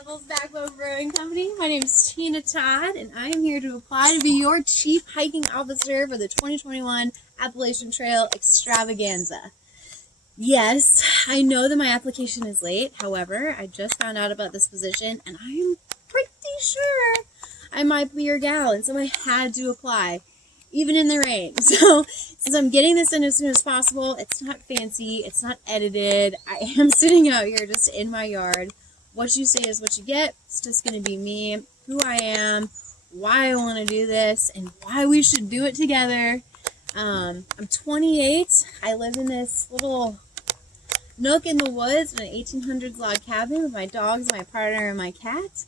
Devil's Backbone Brewing Company. My name is Tina Todd, and I am here to apply to be your Chief Hiking Officer for the 2021 Appalachian Trail Extravaganza. Yes, I know that my application is late. However, I just found out about this position, and I am pretty sure I might be your gal, and so I had to apply, even in the rain. So, since I'm getting this in as soon as possible, it's not fancy, it's not edited. I am sitting out here just in my yard. What you say is what you get. It's just going to be me, who I am, why I want to do this, and why we should do it together. I'm 28. I live in this little nook in the woods in an 1800s log cabin with my dogs, my partner, and my cat.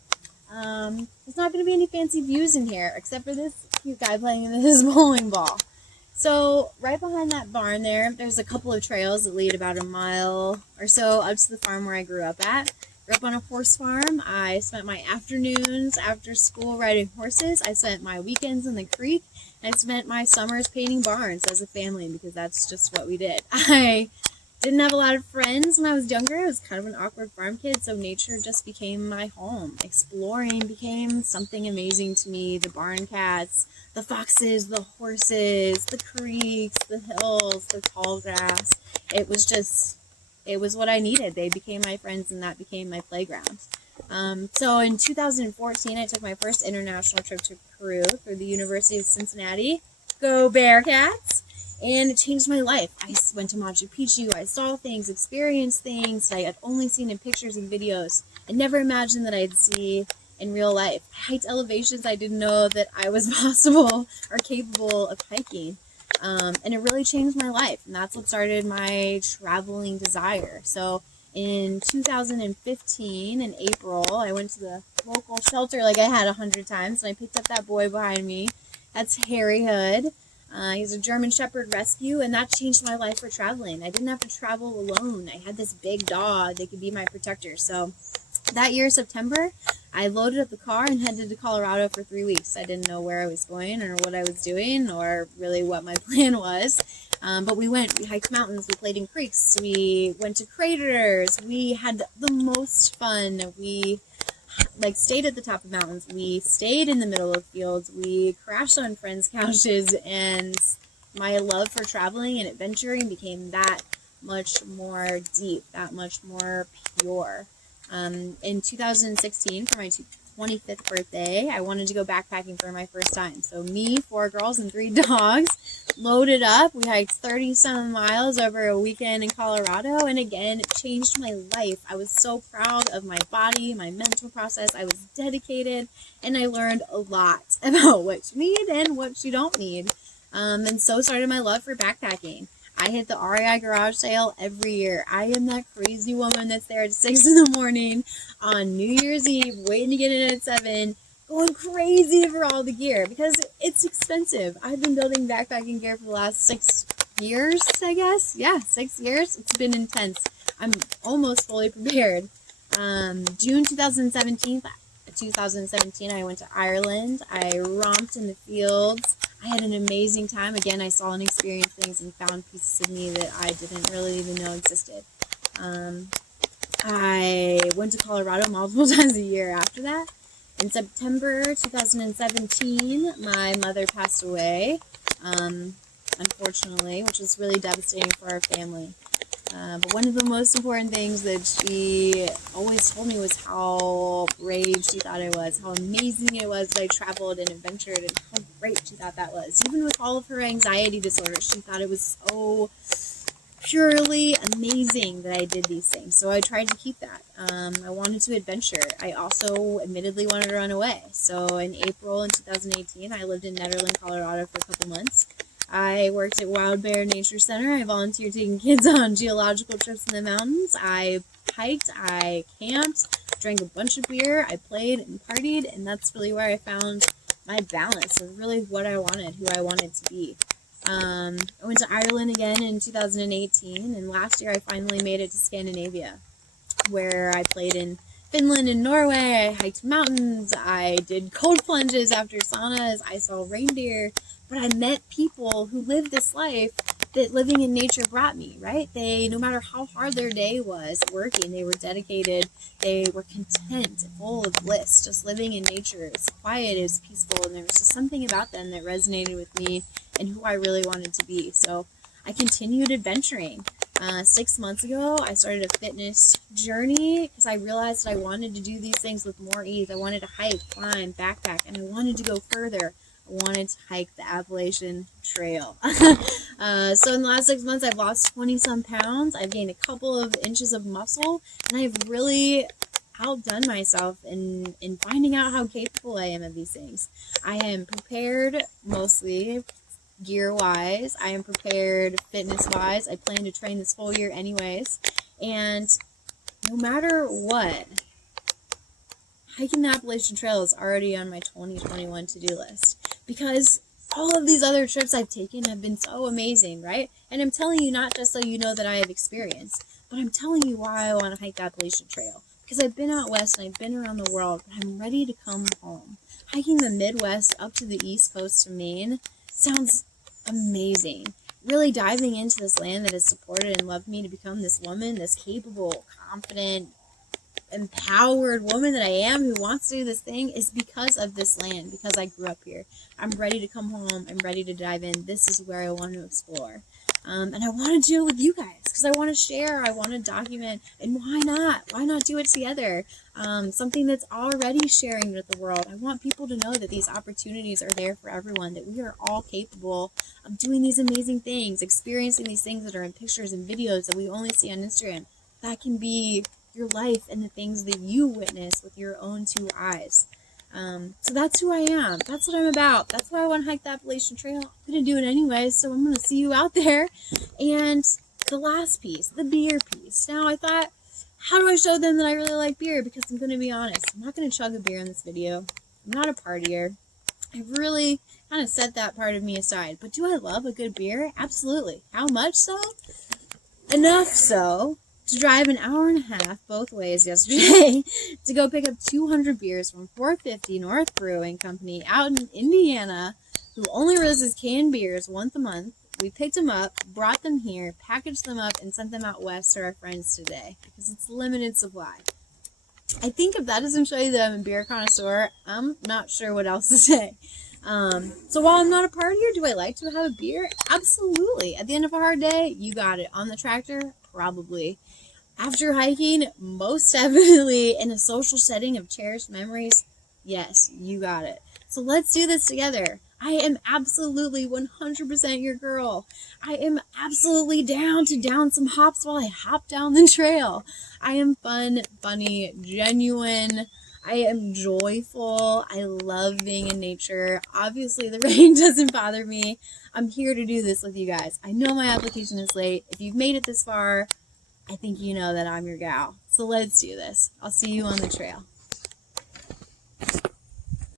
There's not going to be any fancy views in here, except for this cute guy playing his bowling ball. So, right behind that barn there's a couple of trails that lead about a mile or so up to the farm where I grew up at. Grew up on a horse farm. I spent my afternoons after school riding horses. I spent my weekends in the creek. I spent my summers painting barns as a family because that's just what we did. I didn't have a lot of friends when I was younger. I was kind of an awkward farm kid, so nature just became my home. Exploring became something amazing to me. The barn cats, the foxes, the horses, the creeks, the hills, the tall grass. It was what I needed. They became my friends, and that became my playground. So in 2014, I took my first international trip to Peru through the University of Cincinnati. Go Bearcats! And it changed my life. I went to Machu Picchu. I saw things, experienced things that I had only seen in pictures and videos. I never imagined that I'd see in real life. I hiked elevations I didn't know that I was possible or capable of hiking. And it really changed my life, and that's what started my traveling desire. So in 2015, in April, I went to the local shelter like I had 100 times, and I picked up that boy behind me. That's Harry Hood. He's a German Shepherd Rescue, and that changed my life for traveling. I didn't have to travel alone. I had this big dog that could be my protector. So that year, September, I loaded up the car and headed to Colorado for 3 weeks. I didn't know where I was going or what I was doing or really what my plan was. But we went. We hiked mountains. We played in creeks. We went to craters. We had the most fun. We stayed at the top of mountains. We stayed in the middle of fields. We crashed on friends' couches. And my love for traveling and adventuring became that much more deep, that much more pure. In 2016, for my 25th birthday, I wanted to go backpacking for my first time. So me, 4 girls, and 3 dogs loaded up. We hiked 30-some miles over a weekend in Colorado, and again, it changed my life. I was so proud of my body, my mental process. I was dedicated, and I learned a lot about what you need and what you don't need. And so started my love for backpacking. I hit the REI garage sale every year. I am that crazy woman that's there at 6 in the morning on New Year's Eve, waiting to get in at 7, going crazy for all the gear because it's expensive. I've been building backpacking gear for the last 6 years, I guess. Yeah, 6 years. It's been intense. I'm almost fully prepared. June 2017, I went to Ireland. I romped in the fields. I had an amazing time. Again, I saw and experienced things and found pieces of me that I didn't really even know existed. I went to Colorado multiple times a year after that. In September 2017, my mother passed away, unfortunately, which was really devastating for our family. But one of the most important things that she always told me was how brave she thought I was, how amazing it was that I traveled and adventured, and how great she thought that was. Even with all of her anxiety disorders, she thought it was so purely amazing that I did these things. So I tried to keep that. I wanted to adventure. I also admittedly wanted to run away. So in April in 2018, I lived in Nederland, Colorado for a couple months. I worked at Wild Bear Nature Center. I volunteered taking kids on geological trips in the mountains. I hiked, I camped, drank a bunch of beer, I played and partied, and that's really where I found my balance of really what I wanted, who I wanted to be. I went to Ireland again in 2018, and last year I finally made it to Scandinavia, where I played in Finland and Norway. I hiked mountains, I did cold plunges after saunas, I saw reindeer, but I met people who lived this life that living in nature brought me, right? No matter how hard their day was working, they were dedicated, they were content, full of bliss, just living in nature. It was quiet, it was peaceful, and there was just something about them that resonated with me and who I really wanted to be. So I continued adventuring. 6 months ago, I started a fitness journey because I realized that I wanted to do these things with more ease. I wanted to hike, climb, backpack, and I wanted to go further. I wanted to hike the Appalachian Trail. So in the last 6 months, I've lost 20-some pounds. I've gained a couple of inches of muscle, and I've really outdone myself in finding out how capable I am of these things. I am prepared, mostly gear-wise. I am prepared fitness-wise. I plan to train this whole year anyways. And no matter what, hiking the Appalachian Trail is already on my 2021 to-do list, because all of these other trips I've taken have been so amazing, right? And I'm telling you not just so you know that I have experience, but I'm telling you why I want to hike the Appalachian Trail. Because I've been out west and I've been around the world, but I'm ready to come home. Hiking the Midwest up to the East Coast to Maine sounds amazing. Really diving into this land that has supported and loved me to become this woman, this capable, confident, empowered woman that I am who wants to do this thing is because of this land, because I grew up here. I'm ready to come home. I'm ready to dive in. This is where I want to explore. And I want to do it with you guys because I want to share, I want to document, and why not? Why not do it together? Something that's already sharing with the world. I want people to know that these opportunities are there for everyone, that we are all capable of doing these amazing things, experiencing these things that are in pictures and videos that we only see on Instagram. That can be your life and the things that you witness with your own two eyes. So that's who I am. That's what I'm about. That's why I want to hike the Appalachian Trail. I'm going to do it anyway, so I'm going to see you out there. And the last piece, the beer piece. Now I thought, how do I show them that I really like beer? Because I'm going to be honest, I'm not going to chug a beer in this video. I'm not a partier. I really kind of set that part of me aside. But do I love a good beer? Absolutely. How much so? Enough so to drive an hour and a half both ways yesterday to go pick up 200 beers from 450 North Brewing Company out in Indiana, who only releases canned beers once a month. We picked them up, brought them here, packaged them up, and sent them out west to our friends today because it's limited supply. I think if that doesn't show you that I'm a beer connoisseur, I'm not sure what else to say. So while I'm not a partier, do I like to have a beer? Absolutely. At the end of a hard day, you got it. On the tractor, probably. After hiking, most definitely. In a social setting of cherished memories, yes, you got it. So let's do this together. I am absolutely 100% your girl. I am absolutely down to down some hops while I hop down the trail. I am fun, funny, genuine. I am joyful. I love being in nature. Obviously, the rain doesn't bother me. I'm here to do this with you guys. I know my application is late. If you've made it this far, I think you know that I'm your gal. So let's do this. I'll see you on the trail.